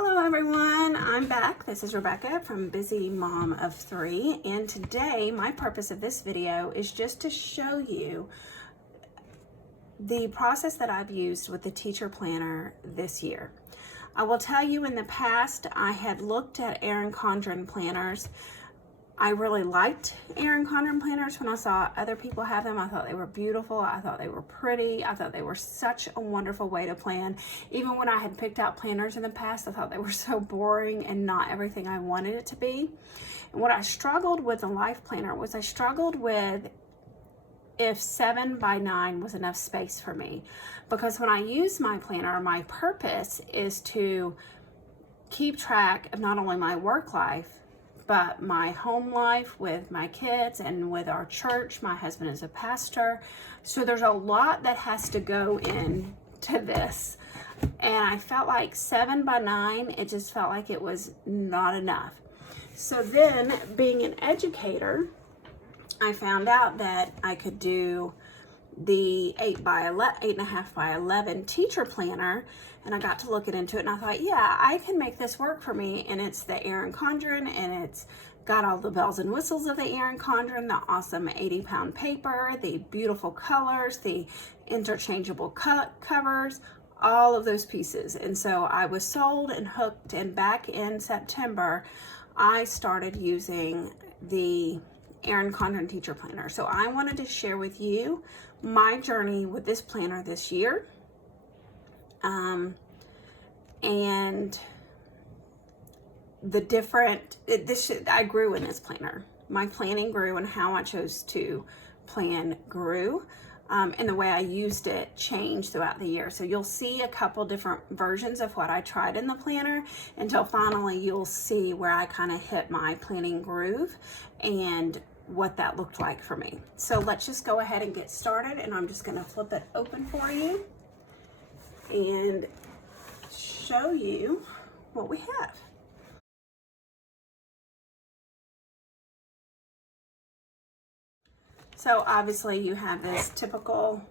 Hello everyone, I'm back. This is Rebecca from Busy Mom of 3, and today my purpose of this video is just to show you the process that I've used with the teacher planner this year. I will tell you, in the past I had looked at Erin Condren planners. I really liked Erin Condren planners when I saw other people have them. I thought they were beautiful. I thought they were pretty. I thought they were such a wonderful way to plan. Even when I had picked out planners in the past, I thought they were so boring and not everything I wanted it to be. And what I struggled with the Life Planner was I struggled with if 7 by 9 was enough space for me. Because when I use my planner, my purpose is to keep track of not only my work life, but my home life with my kids and with our church. My husband is a pastor. So there's a lot that has to go into this. And I felt like 7 by 9, it just felt like it was not enough. So then, being an educator, I found out that I could do the 8.5 by 11 teacher planner, and I got to look into it, and I thought, yeah, I can make this work for me. And it's the Erin Condren, and it's got all the bells and whistles of the Erin Condren, the awesome 80-pound paper, the beautiful colors, the interchangeable covers, all of those pieces. And so I was sold and hooked, and back in September I started using the Erin Condren teacher planner. So I wanted to share with you my journey with this planner this year, and the different, I grew in this planner. My planning grew, and how I chose to plan grew, and the way I used it changed throughout the year. So you'll see a couple different versions of what I tried in the planner until finally you'll see where I kind of hit my planning groove and what that looked like for me. So let's just go ahead and get started, and I'm just going to flip it open for you and show you what we have. So obviously you have this typical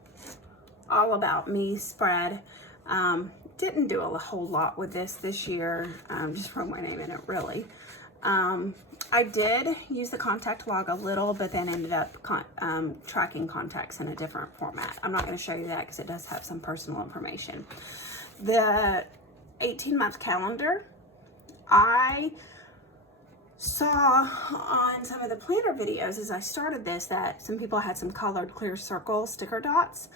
all about me spread. Didn't do a whole lot with this year, just throw my name in it really. I did use the contact log a little, but then ended up tracking contacts in a different format. I'm not going to show you that because it does have some personal information. The 18-month calendar, I saw on some of the planner videos as I started this that some people had some colored clear circle sticker dots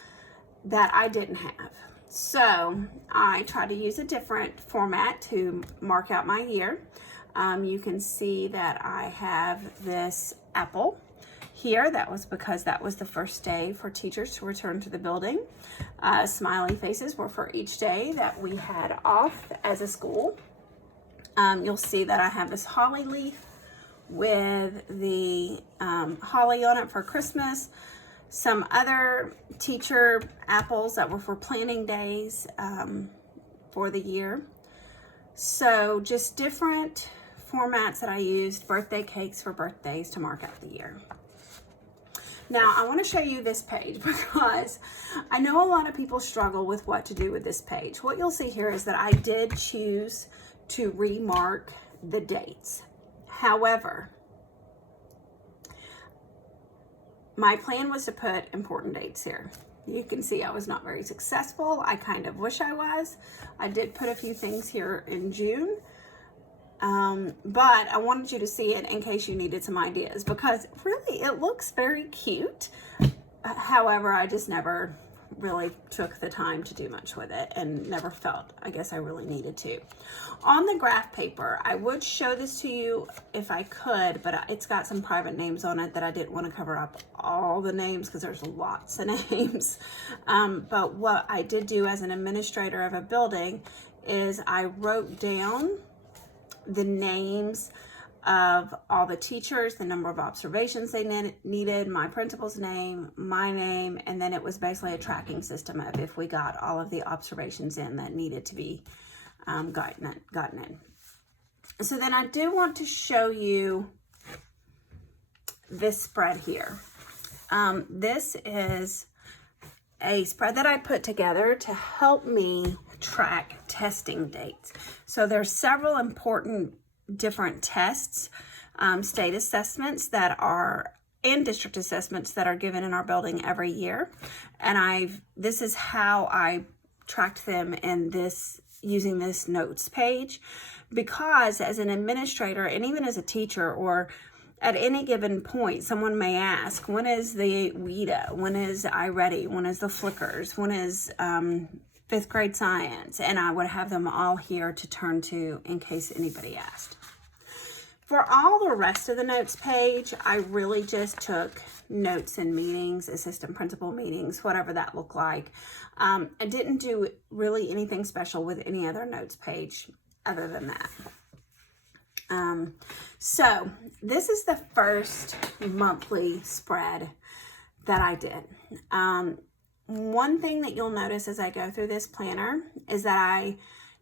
that I didn't have. So I tried to use a different format to mark out my year. You can see that I have this apple here. That was because that was the first day for teachers to return to the building. Smiley faces were for each day that we had off as a school. You'll see that I have this holly leaf with the holly on it for Christmas. Some other teacher apples that were for planning days for the year. So just different formats that I used, birthday cakes for birthdays to mark out the year. Now I want to show you this page because I know a lot of people struggle with what to do with this page. What you'll see here is that I did choose to remark the dates. However, my plan was to put important dates here. You can see I was not very successful. I kind of wish I was. I did put a few things here in June, but I wanted you to see it in case you needed some ideas, because really it looks very cute. However, I just never really took the time to do much with it and never felt, I guess, I really needed to. On the graph paper, I would show this to you if I could, but it's got some private names on it that I didn't want to cover up all the names because there's lots of names. But what I did do as an administrator of a building is I wrote down the names of all the teachers, the number of observations they needed, my principal's name, my name, and then it was basically a tracking system of if we got all of the observations in that needed to be gotten in. So then I do want to show you this spread here. This is a spread that I put together to help me track testing dates. So there's several important different tests, state assessments that are, and district assessments that are given in our building every year. And this is how I tracked them in this, using this notes page, because as an administrator and even as a teacher, or at any given point, someone may ask, when is the WIDA? When is iReady? When is the Flickers? When is 5th grade science? And I would have them all here to turn to in case anybody asked. For all the rest of the notes page, I really just took notes in meetings, assistant principal meetings, whatever that looked like. I didn't do really anything special with any other notes page other than that. So this is the first monthly spread that I did. One thing that you'll notice as I go through this planner is that I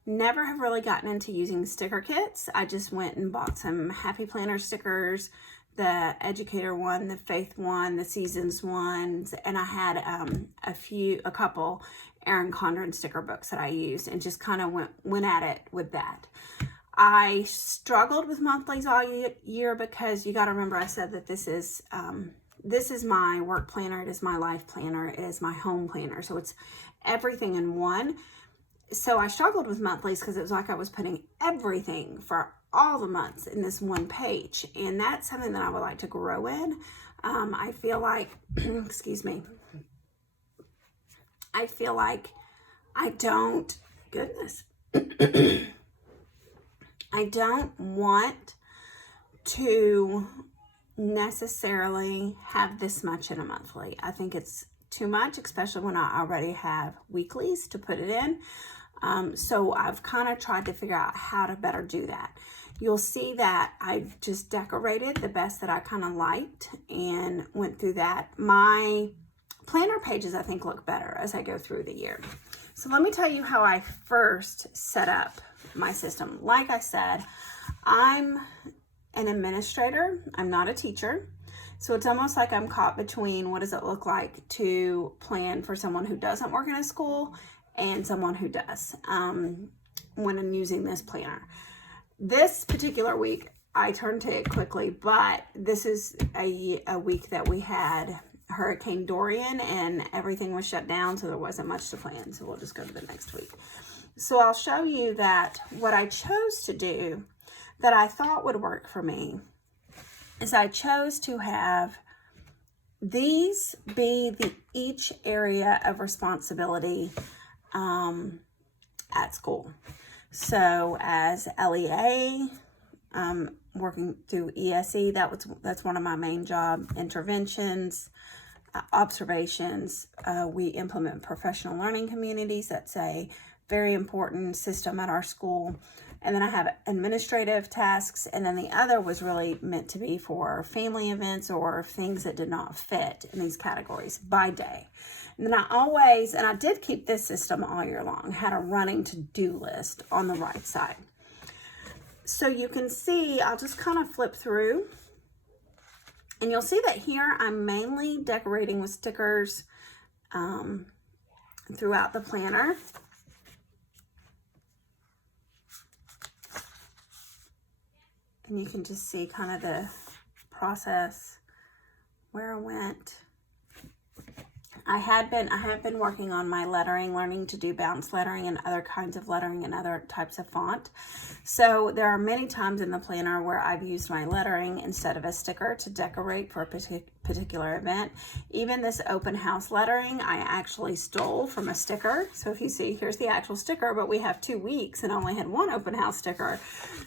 never have really gotten into using sticker kits. I just went and bought some Happy Planner stickers, the Educator one, the Faith one, the Seasons ones, and I had a couple Erin Condren sticker books that I used, and just kind of went at it with that. I struggled with monthlies all year because you got to remember I said that this is my work planner, it is my life planner, it is my home planner, so it's everything in one. So I struggled with monthlies because it was like I was putting everything for all the months in this one page, and that's something that I would like to grow in. I feel like, excuse me, I feel like I don't, goodness, I don't want to necessarily have this much in a monthly. I think it's too much, especially when I already have weeklies to put it in. So I've kind of tried to figure out how to better do that. You'll see that I've just decorated the best that I kind of liked and went through that. My planner pages, I think, look better as I go through the year. So let me tell you how I first set up my system. Like I said, I'm an administrator. I'm not a teacher. So it's almost like I'm caught between what does it look like to plan for someone who doesn't work in a school and someone who does when I'm using this planner. This particular week, I turned to it quickly, but this is a week that we had Hurricane Dorian and everything was shut down, so there wasn't much to plan. So we'll just go to the next week. So I'll show you that what I chose to do that I thought would work for me is I chose to have these be each area of responsibility at school. So as LEA, working through ESE, that's one of my main job. Interventions, observations, we implement professional learning communities. That's a very important system at our school. And then I have administrative tasks, and then the other was really meant to be for family events or things that did not fit in these categories by day. And then I did keep this system all year long, had a running to-do list on the right side. So you can see, I'll just kind of flip through, and you'll see that here I'm mainly decorating with stickers throughout the planner. And you can just see kind of the process where I went. I have been working on my lettering, learning to do bounce lettering and other kinds of lettering and other types of font. So there are many times in the planner where I've used my lettering instead of a sticker to decorate for a particular event. Even this open house lettering, I actually stole from a sticker. So if you see, here's the actual sticker, but we have 2 weeks and only had one open house sticker.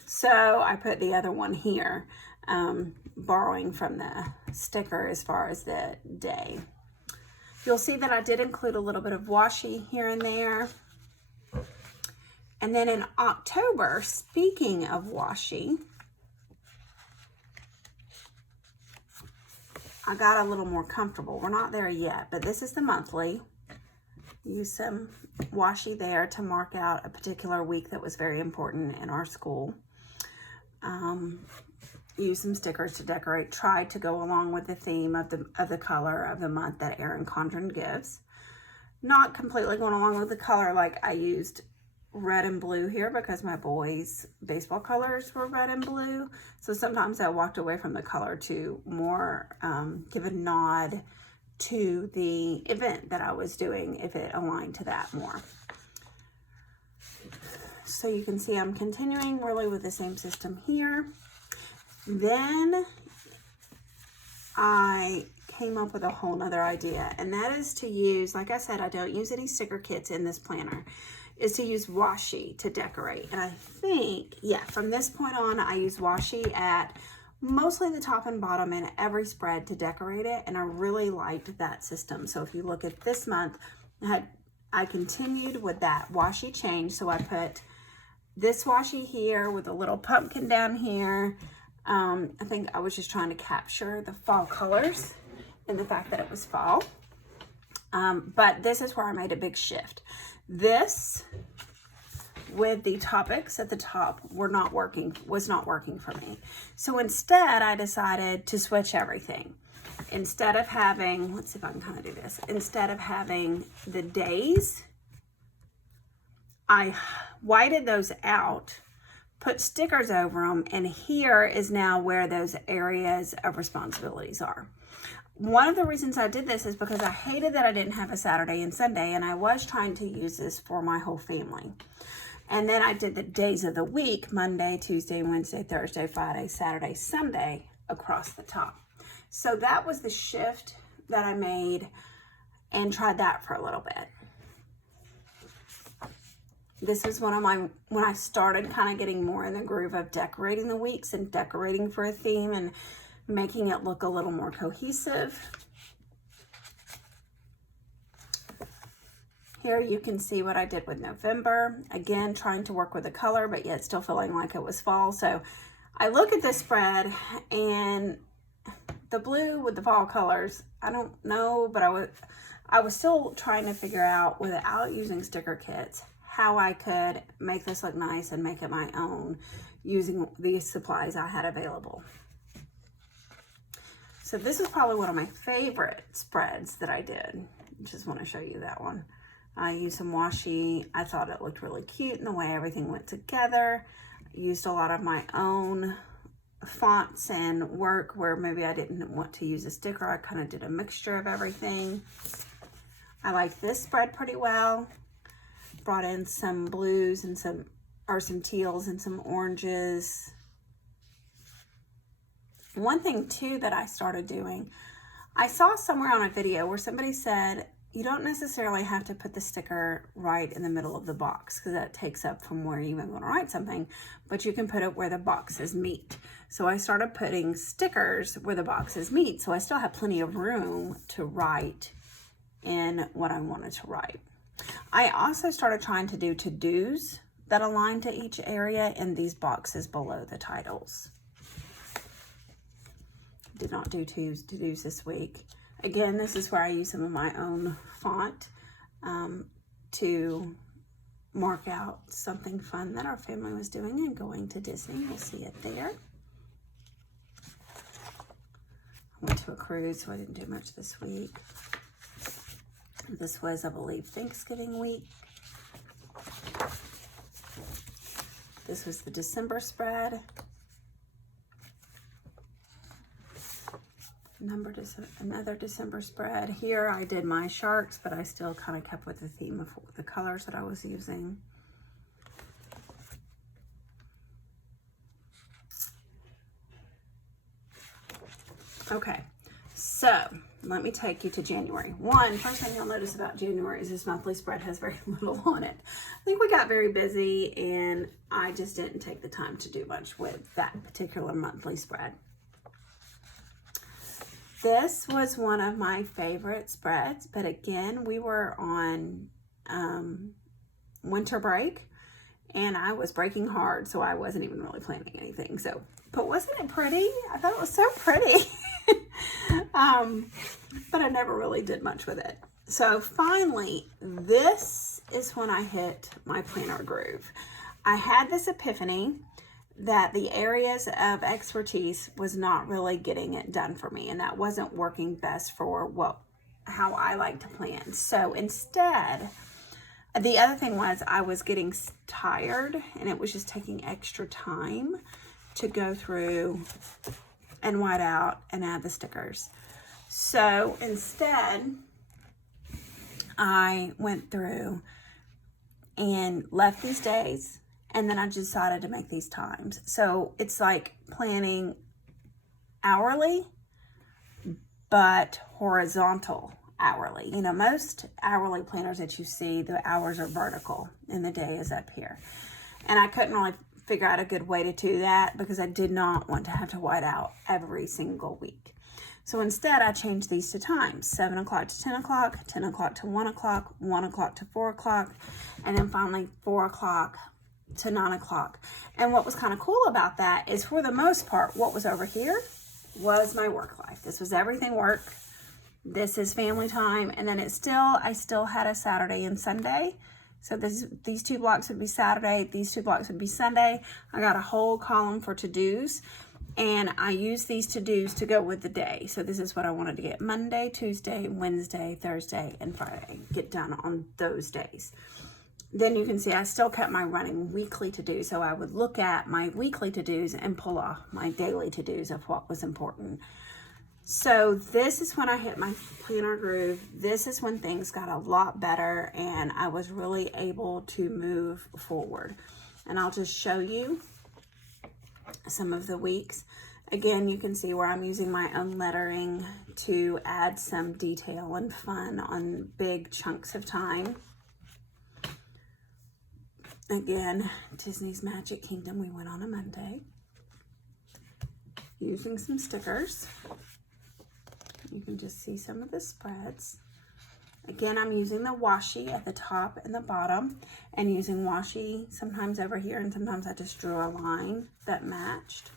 So I put the other one here, borrowing from the sticker as far as the day. You'll see that I did include a little bit of washi here and there. And then in October, speaking of washi, I got a little more comfortable. We're not there yet, but this is the monthly. Use some washi there to mark out a particular week that was very important in our school. Use some stickers to decorate. Try to go along with the theme of the color of the month that Erin Condren gives. Not completely going along with the color like I used red and blue here because my boys' baseball colors were red and blue. So sometimes I walked away from the color to more give a nod to the event that I was doing if it aligned to that more. So you can see I'm continuing really with the same system here. Then I came up with a whole nother idea, and that is to use, like I said, I don't use any sticker kits in this planner, is to use washi to decorate. And I think, yeah, from this point on, I use washi at mostly the top and bottom in every spread to decorate it, and I really liked that system. So if you look at this month, I continued with that washi change. So I put this washi here with a little pumpkin down here. I think I was just trying to capture the fall colors and the fact that it was fall. But this is where I made a big shift. This with the topics at the top was not working for me. So instead I decided to switch everything. Instead of having, let's see if I can kind of do this. Instead of having the days, I whited those out, put stickers over them, and here is now where those areas of responsibilities are. One of the reasons I did this is because I hated that I didn't have a Saturday and Sunday, and I was trying to use this for my whole family. And then I did the days of the week, Monday, Tuesday, Wednesday, Thursday, Friday, Saturday, Sunday, across the top. So that was the shift that I made, and tried that for a little bit. This is one of my, when I started kind of getting more in the groove of decorating the weeks and decorating for a theme and making it look a little more cohesive. Here you can see what I did with November. Again, trying to work with the color, but yet still feeling like it was fall. So I look at this spread, and the blue with the fall colors, I don't know, but I was still trying to figure out, without using sticker kits, how I could make this look nice and make it my own using the supplies I had available. So this is probably one of my favorite spreads that I did. Just want to show you that one. I used some washi. I thought it looked really cute in the way everything went together. I used a lot of my own fonts and work where maybe I didn't want to use a sticker. I kind of did a mixture of everything. I like this spread pretty well. Brought in some blues and some teals and some oranges. One thing too that I started doing, I saw somewhere on a video where somebody said you don't necessarily have to put the sticker right in the middle of the box because that takes up from where you even want to write something, but you can put it where the boxes meet. So I started putting stickers where the boxes meet, so I still have plenty of room to write in what I wanted to write. I also started trying to do to-dos that align to each area in these boxes below the titles. Did not do to-dos this week. Again, this is where I use some of my own font to mark out something fun that our family was doing and going to Disney. You'll see it there. I went to a cruise, so I didn't do much this week. This was, I believe, Thanksgiving week. This was the December spread. Another December spread. Here I did my sharks, but I still kind of kept with the theme of the colors that I was using. Okay, so let me take you to January. First thing you'll notice about January is this monthly spread has very little on it. I think we got very busy and I just didn't take the time to do much with that particular monthly spread. This was one of my favorite spreads, but again, we were on winter break and I was breaking hard, so I wasn't even really planning anything. So, but wasn't it pretty? I thought it was so pretty. But I never really did much with it. So finally, this is when I hit my planner groove. I had this epiphany that the areas of expertise was not really getting it done for me, and that wasn't working best for how I like to plan. So instead, The other thing was I was getting tired and it was just taking extra time to go through and white out and add the stickers. So instead, I went through and left these days, and then I decided to make these times. So it's like planning hourly, but horizontal hourly. You know, most hourly planners that you see, the hours are vertical and the day is up here. And I couldn't really figure out a good way to do that because I did not want to have to white out every single week. So instead, I changed these to times: 7 o'clock to 10 o'clock, 10 o'clock to 1 o'clock, 1 o'clock to 4 o'clock, and then finally 4 o'clock to 9 o'clock. And what was kind of cool about that is, for the most part, what was over here was my work life. This was everything work. This is family time. And then I still had a Saturday and Sunday. So these 2 blocks would be Saturday. These 2 blocks would be Sunday. I got a whole column for to-dos. And I use these to-dos to go with the day. So this is what I wanted to get Monday, Tuesday, Wednesday, Thursday, and Friday. Get done on those days. Then you can see I still kept my running weekly to-do. So I would look at my weekly to-dos and pull off my daily to-dos of what was important. So this is when I hit my planner groove. This is when things got a lot better and I was really able to move forward. And I'll just show you some of the weeks. Again, you can see where I'm using my own lettering to add some detail and fun on big chunks of time. Again, Disney's Magic Kingdom, we went on a Monday. Using some stickers. You can just see some of the spreads. Again, I'm using the washi at the top and the bottom, and using washi sometimes over here, and sometimes I just drew a line that matched.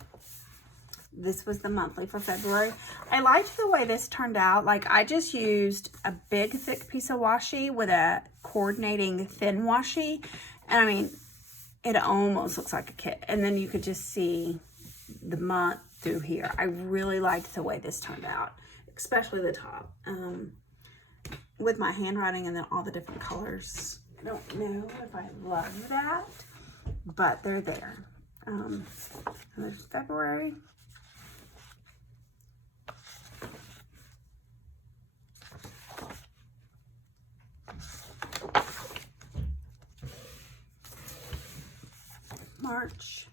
This was the monthly for February. I liked the way this turned out. Like, I just used a big thick piece of washi with a coordinating thin washi, and I mean, it almost looks like a kit. And then you could just see the month through here. I really liked the way this turned out, especially the top. With my handwriting and then all the different colors. I don't know if I love that, but they're there. And there's February. March.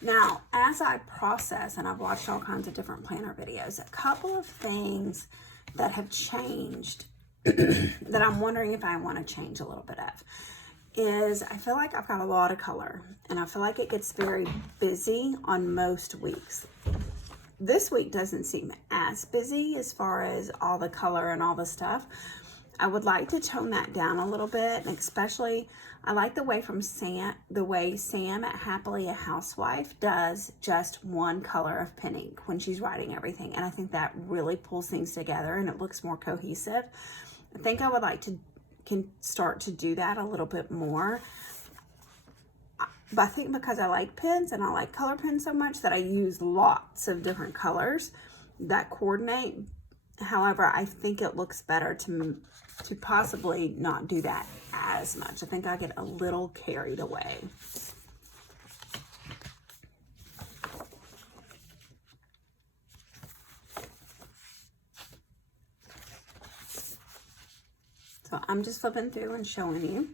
Now, as I process, and I've watched all kinds of different planner videos, a couple of things that have changed that I'm wondering if I want to change a little bit of is, I feel like I've got a lot of color and I feel like it gets very busy on most weeks. This week doesn't seem as busy as far as all the color and all the stuff. I would like to tone that down a little bit, and especially I like the way Sam at Happily a Housewife does just one color of pen ink when she's writing everything, and I think that really pulls things together and it looks more cohesive. I think I would like to start to do that a little bit more. But I think because I like pens and I like color pens so much that I use lots of different colors that coordinate. However, I think it looks better to possibly not do that as much. I think I get a little carried away. So I'm just flipping through and showing you.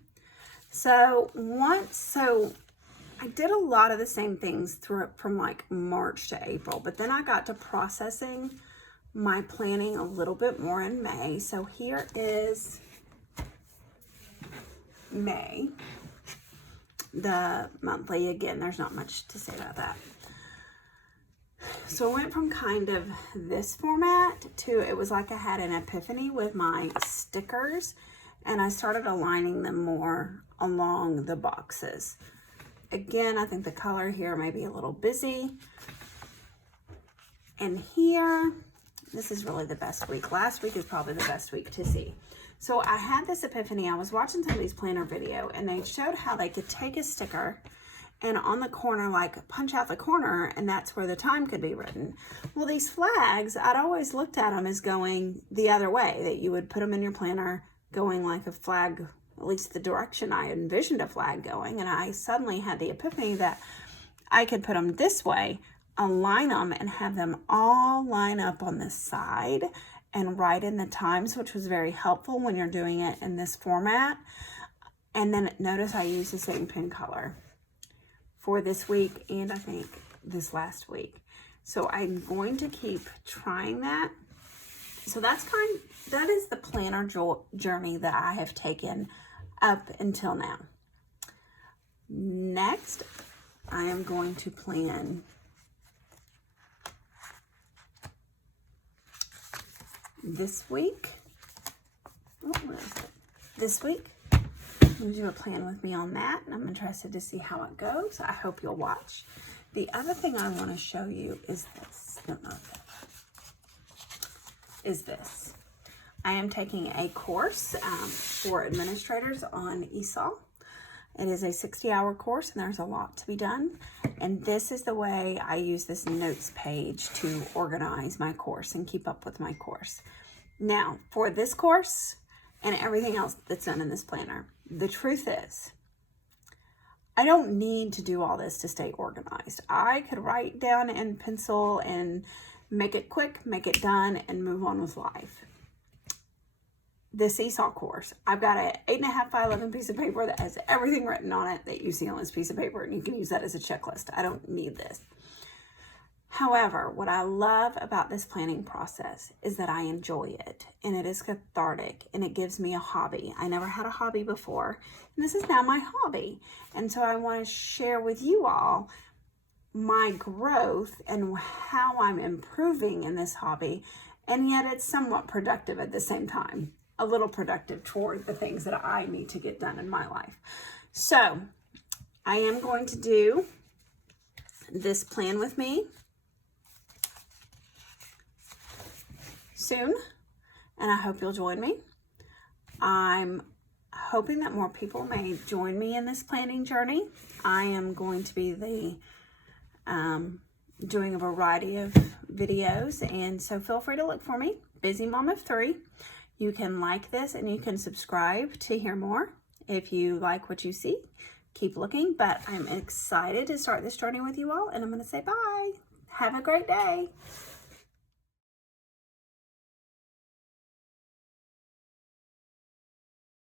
So I did a lot of the same things from like March to April, but then I got to processing my planning a little bit more in May. So here is May, the monthly. Again, there's not much to say about that. So I went from kind of this format to, it was like I had an epiphany with my stickers, and I started aligning them more along the boxes. Again, I think the color here may be a little busy. And here, this is really the best week. Last week is probably the best week to see. So I had this epiphany. I was watching somebody's planner video, and they showed how they could take a sticker and on the corner, like punch out the corner, and that's where the time could be written. Well, these flags, I'd always looked at them as going the other way, that you would put them in your planner, going like a flag, at least the direction I envisioned a flag going, and I suddenly had the epiphany that I could put them this way, align them, and have them all line up on this side and write in the times, which was very helpful when you're doing it in this format. And then notice I use the same pen color for this week and I think this last week. So I'm going to keep trying that. So that is the planner journey that I have taken up until now. Next, I am going to plan this week. This week. You do a plan with me on that, and I'm interested to see how it goes. I hope you'll watch. The other thing I want to show you is this. I am taking a course for administrators on ESOL. It is a 60-hour course, and there's a lot to be done. And this is the way I use this notes page to organize my course and keep up with my course. Now, for this course and everything else that's done in this planner, the truth is, I don't need to do all this to stay organized. I could write down in pencil and make it quick, make it done, and move on with life. This ESOL course, I've got an 8.5 by 11 piece of paper that has everything written on it that you see on this piece of paper, and you can use that as a checklist. I don't need this. However, what I love about this planning process is that I enjoy it, and it is cathartic, and it gives me a hobby. I never had a hobby before, and this is now my hobby. And so I want to share with you all my growth and how I'm improving in this hobby, and yet it's somewhat productive at the same time. A little productive toward the things that I need to get done in my life. So I am going to do this plan with me soon, and I hope you'll join me. I'm hoping that more people may join me in this planning journey. I am going to be doing a variety of videos, and so feel free to look for me, Busy Mom of 3. You can like this and you can subscribe to hear more. If you like what you see, keep looking, but I'm excited to start this journey with you all, and I'm going to say bye. Have a great day.